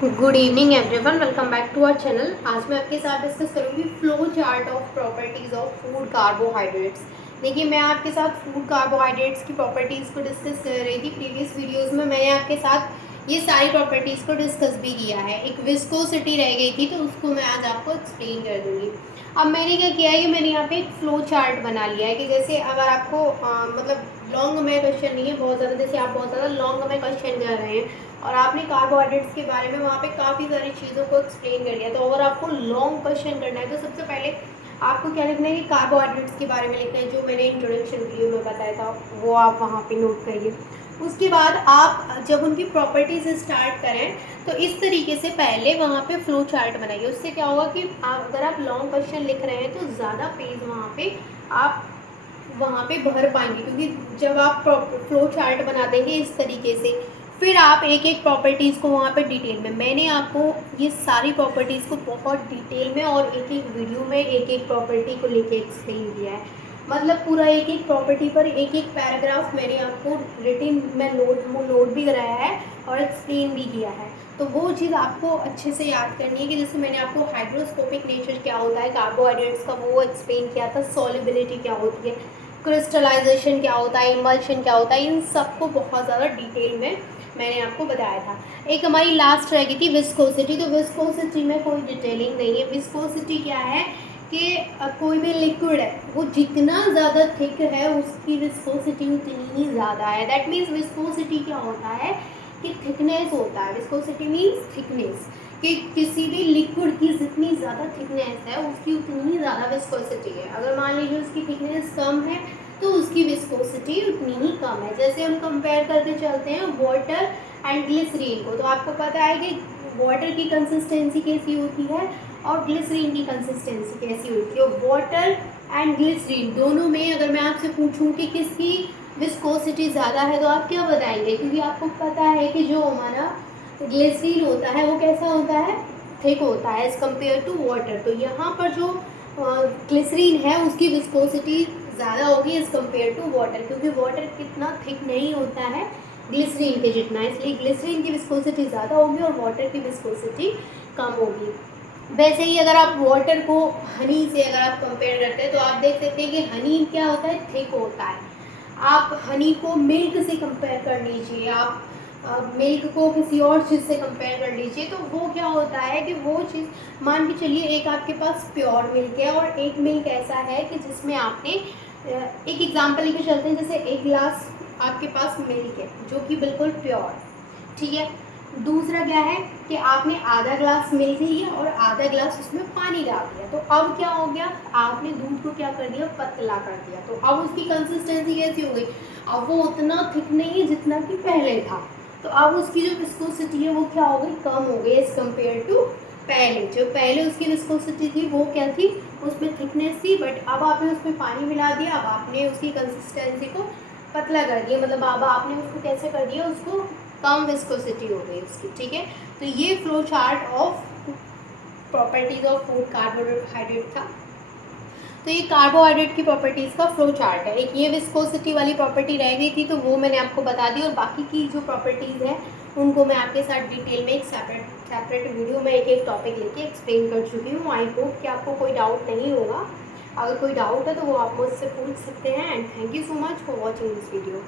Good evening everyone, welcome back to our channel. आज मैं आपके साथ डिस्कस करूंगी flow chart of properties of food carbohydrates. देखिए, मैं आपके साथ फूड कार्बोहाइड्रेट्स की प्रॉपर्टीज़ को डिस्कस कर रही थी। प्रीवियस वीडियोस में मैंने आपके साथ ये सारी प्रॉपर्टीज़ को डिस्कस भी किया है। एक विस्कोसिटी रह गई थी, तो उसको मैं आज आपको एक्सप्लेन कर दूँगी। अब मैंने क्या किया है कि मैंने यहाँ पे एक फ्लो चार्ट बना लिया है कि जैसे अगर आपको मतलब लॉन्ग में क्वेश्चन नहीं है बहुत ज़्यादा, जैसे आप बहुत ज़्यादा लॉन्ग में क्वेश्चन कर रहे हैं और आपने कार्बोहाइड्रेट्स के बारे में वहाँ पे काफ़ी सारी चीज़ों को एक्सप्लेन कर दिया, तो अगर आपको लॉन्ग क्वेश्चन करना है तो सबसे पहले आपको क्या लिखना है कि कार्बोहाइड्रेट्स के बारे में लिखना है। जो मैंने इंट्रोडक्शन वीडियो में बताया था वो आप वहाँ पे नोट करिए। उसके बाद आप जब उनकी प्रॉपर्टीज़ स्टार्ट करें तो इस तरीके से पहले वहाँ पे फ्लो चार्ट बनाइए। उससे क्या होगा कि अगर आप लॉन्ग क्वेश्चन लिख रहे हैं तो ज़्यादा पेज वहाँ पे आप वहाँ पे भर पाएंगे, क्योंकि जब आप फ्लो चार्ट बना देंगे इस तरीके से फिर आप एक एक प्रॉपर्टीज़ को वहाँ पे डिटेल में, मैंने आपको ये सारी प्रॉपर्टीज़ को बहुत डिटेल में और एक एक वीडियो में एक एक प्रॉपर्टी को लेके एक्सप्लेन किया है। मतलब पूरा एक एक प्रॉपर्टी पर एक एक पैराग्राफ मैंने आपको रिटिन में नोट भी कराया है और एक्सप्लेन भी किया है। तो वो चीज़ आपको अच्छे से याद करनी है कि जैसे मैंने आपको हाइड्रोस्कोपिक नेचर क्या होता है कार्बोहाइड्रेट्स का वो एक्सप्लेन किया था, सॉल्युबिलिटी क्या होती है, क्रिस्टलाइजेशन क्या होता है, इमल्शन क्या होता है, इन सबको बहुत ज़्यादा डिटेल में मैंने आपको बताया था। एक हमारी लास्ट रह गई थी विस्कोसिटी। तो विस्कोसिटी में कोई डिटेलिंग नहीं है। विस्कोसिटी क्या है कि कोई भी लिक्विड है वो जितना ज़्यादा थिक है उसकी विस्कोसिटी उतनी ही ज़्यादा है। दैट मीन्स विस्कोसिटी क्या होता है कि थिकनेस होता है। विस्कोसिटी मीन्स थिकनेस, कि किसी भी लिक्विड की जितनी ज़्यादा थिकनेस है उसकी उतनी ही ज़्यादा विस्कोसिटी है। अगर मान लीजिए उसकी थिकनेस कम है तो उसकी विस्कोसिटी उतनी ही कम है। जैसे हम कंपेयर करके चलते हैं वाटर एंड ग्लिसरीन को, तो आपको पता है कि वाटर की कंसिस्टेंसी कैसी होती है और ग्लिसरीन की कंसिस्टेंसी कैसी होती है। वाटर एंड ग्लिसरीन दोनों में अगर मैं आपसे पूछूं कि किसकी विस्कोसिटी ज़्यादा है तो आप क्या बताएंगे, क्योंकि आपको पता है कि जो हमारा ग्लिसरीन होता है वो कैसा होता है, थिक होता है एज कम्पेयर टू वाटर। तो यहाँ पर जो ग्लिसरीन है उसकी विस्कोसिटी ज़्यादा होगी एज कम्पेयर टू वाटर, क्योंकि वाटर कितना थिक नहीं होता है ग्लिसरीन के जितना, इसलिए ग्लिसरीन की विस्कोसिटी ज़्यादा होगी और वाटर की विस्कोसिटी कम होगी। वैसे ही अगर आप वाटर को हनी से अगर आप कंपेयर करते हैं तो आप देख सकते हैं कि हनी क्या होता है, थिक होता है। आप हनी को मिल्क से कंपेयर कर लीजिए, आप मिल्क को किसी और चीज़ से कंपेयर कर लीजिए, तो वो क्या होता है कि वो चीज़ मान के चलिए एक आपके पास प्योर मिल्क है और एक मिल्क ऐसा है कि जिसमें आपने एक एग्जांपल लेके चलते हैं, जैसे एक गिलास आपके पास मिल्क है जो कि बिल्कुल प्योर, ठीक है। दूसरा क्या है कि आपने आधा ग्लास मिल्क लिया और आधा ग्लास उसमें पानी डाल दिया, तो अब क्या हो गया, आपने दूध को क्या कर दिया, पतला कर दिया। तो अब उसकी कंसिस्टेंसी कैसी हो गई, अब वो उतना थिक नहीं है जितना कि पहले था। तो अब उसकी जो विस्कोसिटी है वो क्या हो गई, कम हो गई एज कम्पेयर टू पहले। जो पहले उसकी विस्कोसिटी थी वो क्या थी, उसमें थिकनेस थी, बट अब आपने उसमें पानी मिला दिया, अब आपने उसकी कंसिस्टेंसी को पतला कर दिया, मतलब अब आपने उसको कैसे कर दिया, उसको कम विस्कोसिटी हो गई उसकी, ठीक है। तो ये flow chart of properties of food carbohydrate था। तो ये कार्बोहाइड्रेट की प्रॉपर्टीज़ का फ्लो चार्ट है। एक ये विस्कोसिटी वाली प्रॉपर्टी रह गई थी तो वो मैंने आपको बता दी, और बाकी की जो प्रॉपर्टीज़ हैं उनको मैं आपके साथ डिटेल में एक सेपरेट वीडियो में एक एक टॉपिक लेके एक्सप्लेन कर चुकी हूँ। आई होप कि आपको कोई डाउट नहीं होगा। अगर कोई डाउट है तो वो आप मुझसे पूछ सकते हैं। And thank you so much for watching this video.